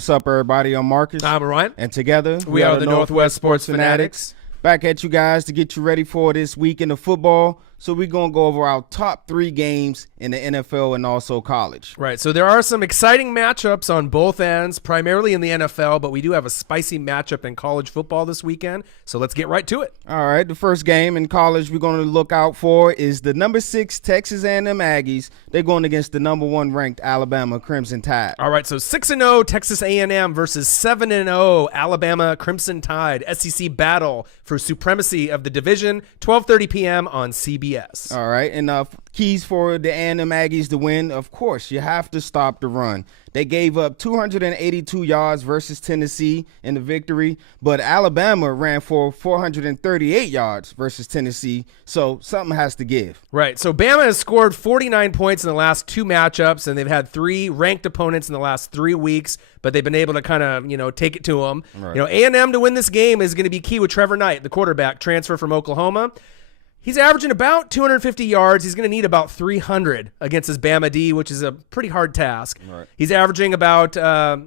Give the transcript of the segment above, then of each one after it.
What's up, everybody? I'm Marcus. I'm Ryan. And together, we are the Northwest Sports Fanatics. Back at you guys to get you ready for this weekend of football. So we're going to go over our top 3 games in the NFL and also college. Right, so there are some exciting matchups on both ends, primarily in the NFL, but we do have a spicy matchup in college football this weekend, so let's get right to it. All right, the first game in college we're going to look out for is the number 6 Texas A&M Aggies. They're going against the number 1 ranked Alabama Crimson Tide. All right, so 6-0 Texas A&M versus 7-0 Alabama Crimson Tide. SEC battle for supremacy of the division, 12:30 p.m. on CBS. All right, and keys for the A&M Aggies to win, of course, you have to stop the run. They gave up 282 yards versus Tennessee in the victory, but Alabama ran for 438 yards versus Tennessee, so something has to give. Right, so Bama has scored 49 points in the last 2 matchups, and they've had 3 ranked opponents in the last 3 weeks, but they've been able to kind of, take it to them. Right. A&M to win this game is going to be key with Trevor Knight, the quarterback, transfer from Oklahoma. He's averaging about 250 yards. He's going to need about 300 against his Bama D, which is a pretty hard task. Right. He's averaging about, a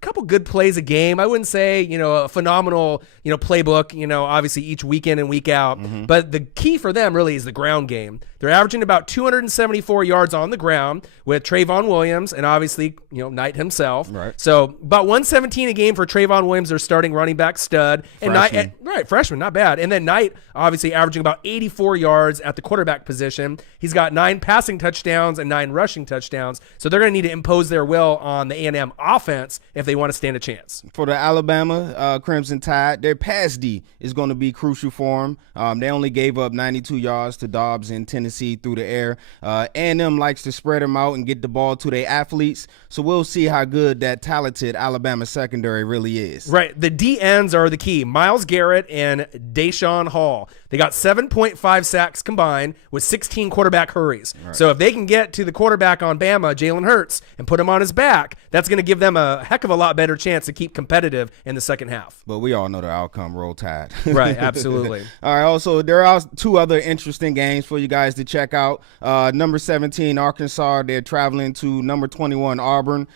couple good plays a game. I wouldn't say, a phenomenal, playbook, obviously each weekend and week out. Mm-hmm. But the key for them really is the ground game. They're averaging about 274 yards on the ground with Trayvon Williams and obviously, Knight himself. Right. So about 117 a game for Trayvon Williams, their starting running back stud. And freshman. Knight, freshman, not bad. And then Knight obviously averaging about 84 yards at the quarterback position. He's got 9 passing touchdowns and 9 rushing touchdowns. So they're going to need to impose their will on the A&M offense if they want to stand a chance. For the Alabama Crimson Tide, their pass D is going to be crucial for them. They only gave up 92 yards to Dobbs in Tennessee through the air. A&M likes to spread them out and get the ball to their athletes, so we'll see how good that talented Alabama secondary really is. Right. The D ends are the key. Myles Garrett and Deshaun Hall. They got 7.5 sacks combined with 16 quarterback hurries. Right. So if they can get to the quarterback on Bama, Jalen Hurts, and put him on his back, that's going to give them a heck of a lot better chance to keep competitive in the second half. But we all know the outcome, Roll Tide. Right, absolutely. All right, also, there are 2 other interesting games for you guys to check out. Number 17, Arkansas, they're traveling to number 21, Auburn.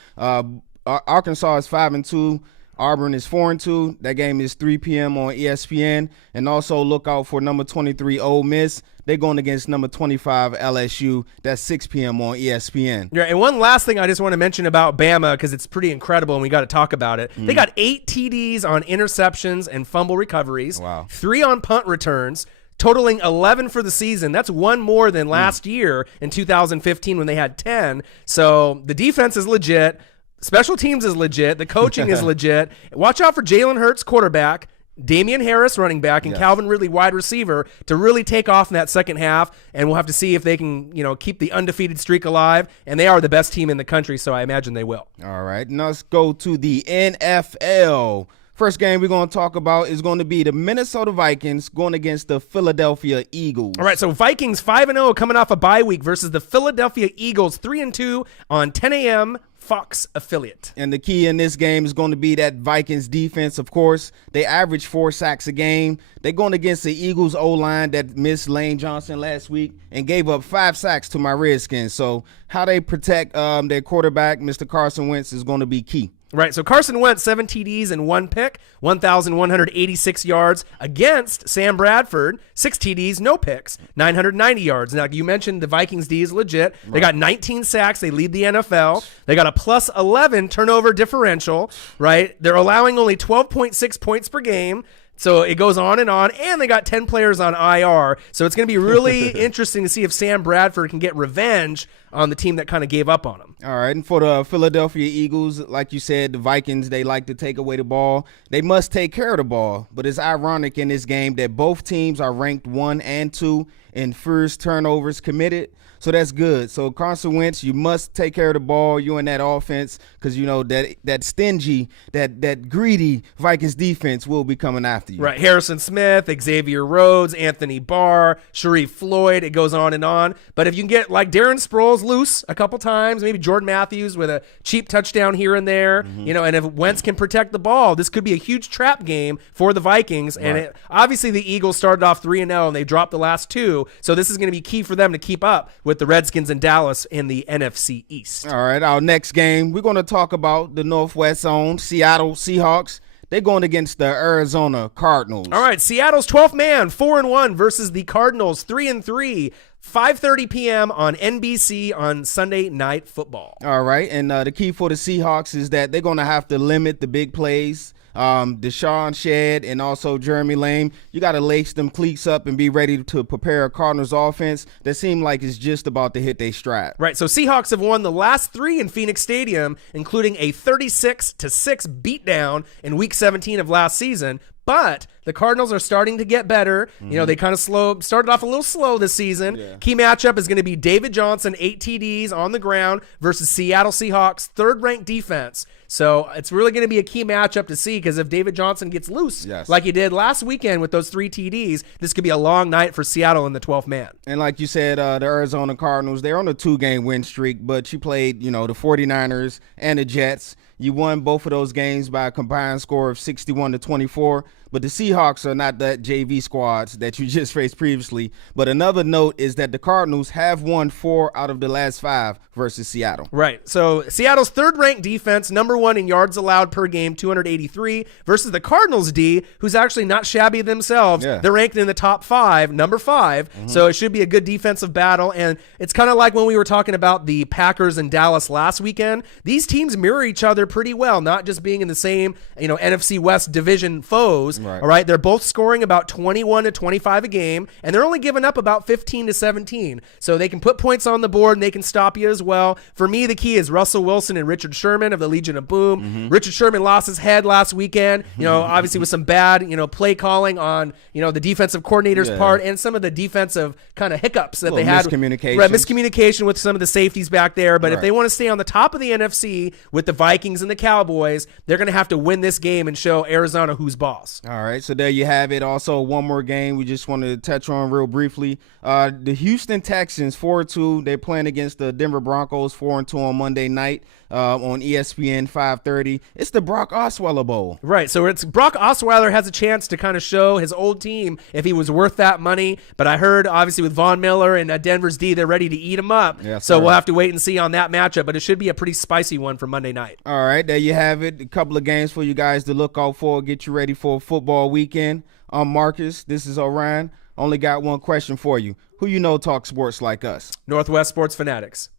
Arkansas is 5-2. Auburn is 4-2. That game is 3 p.m. on ESPN. And also look out for number 23, Ole Miss. They're going against number 25, LSU. That's 6 p.m. on ESPN. Yeah, and one last thing I just want to mention about Bama, because it's pretty incredible and we got to talk about it. They got 8 TDs on interceptions and fumble recoveries. Wow. 3 on punt returns, totaling 11 for the season. That's 1 more than last year in 2015 when they had 10. So the defense is legit. Special teams is legit. The coaching is legit. Watch out for Jalen Hurts, quarterback, Damian Harris, running back, and Calvin Ridley, wide receiver, to really take off in that second half. And we'll have to see if they can, keep the undefeated streak alive. And they are the best team in the country, so I imagine they will. All right. Now let's go to the NFL. First game we're going to talk about is going to be the Minnesota Vikings going against the Philadelphia Eagles. All right, so Vikings 5-0 coming off a bye week versus the Philadelphia Eagles 3-2 on 10 a.m. Fox affiliate. And the key in this game is going to be that Vikings defense, of course. They average 4 sacks a game. They're going against the Eagles O-line that missed Lane Johnson last week and gave up 5 sacks to my Redskins. So how they protect their quarterback, Mr. Carson Wentz, is going to be key. Right, so Carson Wentz, 7 TDs and 1 pick, 1,186 yards against Sam Bradford, 6 TDs, no picks, 990 yards. Now, you mentioned the Vikings D is legit. Right. They got 19 sacks. They lead the NFL. They got a plus 11 turnover differential, right? They're allowing only 12.6 points per game. So it goes on, and they got 10 players on IR. So it's going to be really interesting to see if Sam Bradford can get revenge on the team that kind of gave up on him. All right, and for the Philadelphia Eagles, like you said, the Vikings, they like to take away the ball. They must take care of the ball, but it's ironic in this game that both teams are ranked 1 and 2 in first turnovers committed. So that's good. So Carson Wentz, you must take care of the ball. You in that offense because that stingy, that greedy Vikings defense will be coming after you. Right. Harrison Smith, Xavier Rhodes, Anthony Barr, Sharif Floyd. It goes on and on. But if you can get like Darren Sproles loose a couple times, maybe Jordan Matthews with a cheap touchdown here and there, and if Wentz can protect the ball, this could be a huge trap game for the Vikings. Right. And obviously the Eagles started off 3-0 and they dropped the last two. So this is going to be key for them to keep up with the Redskins and Dallas in the NFC East. All right, our next game, we're going to talk about the Northwest Zone, Seattle Seahawks. They're going against the Arizona Cardinals. All right, Seattle's 12th man, 4-1 versus the Cardinals, 3-3. 5:30 p.m. on NBC on Sunday Night Football. All right, and the key for the Seahawks is that they're going to have to limit the big plays. Deshaun Shedd and also Jeremy Lane, you got to lace them cleats up and be ready to prepare a Cardinals offense that seem like it's just about to hit their stride. Right, so Seahawks have won the last 3 in Phoenix Stadium, including a 36-6 beatdown in Week 17 of last season. But the Cardinals are starting to get better. They kind of started off a little slow this season. Yeah. Key matchup is going to be David Johnson, 8 TDs on the ground versus Seattle Seahawks, 3rd-ranked defense. So it's really going to be a key matchup to see, because if David Johnson gets loose, like he did last weekend with those 3 TDs, this could be a long night for Seattle in the 12th man. And like you said, the Arizona Cardinals, they're on a 2-game win streak, but you played, the 49ers and the Jets. You won both of those games by a combined score of 61-24. But the Seahawks are not that JV squads that you just faced previously. But another note is that the Cardinals have won 4 out of the last 5 versus Seattle. Right. So Seattle's 3rd-ranked defense, number 1 in yards allowed per game, 283, versus the Cardinals D, who's actually not shabby themselves. Yeah. They're ranked in the top 5, number 5. So it should be a good defensive battle. And it's kind of like when we were talking about the Packers and Dallas last weekend. These teams mirror each other pretty well, not just being in the same, NFC West division foes. Right. All right. They're both scoring about 21 to 25 a game, and they're only giving up about 15 to 17. So they can put points on the board and they can stop you as well. For me, the key is Russell Wilson and Richard Sherman of the Legion of Boom. Richard Sherman lost his head last weekend, obviously with some bad, play calling on, the defensive coordinator's part, and some of the defensive kind of hiccups that they had. Miscommunication with some of the safeties back there. But if they want to stay on the top of the NFC with the Vikings and the Cowboys, they're going to have to win this game and show Arizona who's boss. All right, so there you have it. Also, one more game we just wanted to touch on real briefly. The Houston Texans, 4-2. They're playing against the Denver Broncos, 4-2 on Monday night on ESPN 5:30. It's the Brock Osweiler Bowl. Right, so it's Brock Osweiler has a chance to kind of show his old team if he was worth that money. But I heard, obviously, with Von Miller and Denver's D, they're ready to eat him up. Yes, so sir. we'll have to wait and see on that matchup. But it should be a pretty spicy one for Monday night. All right, there you have it. A couple of games for you guys to look out for, get you ready for a football weekend. I'm Marcus. This is Orion. Only got one question for you. Who talk sports like us? Northwest Sports Fanatics.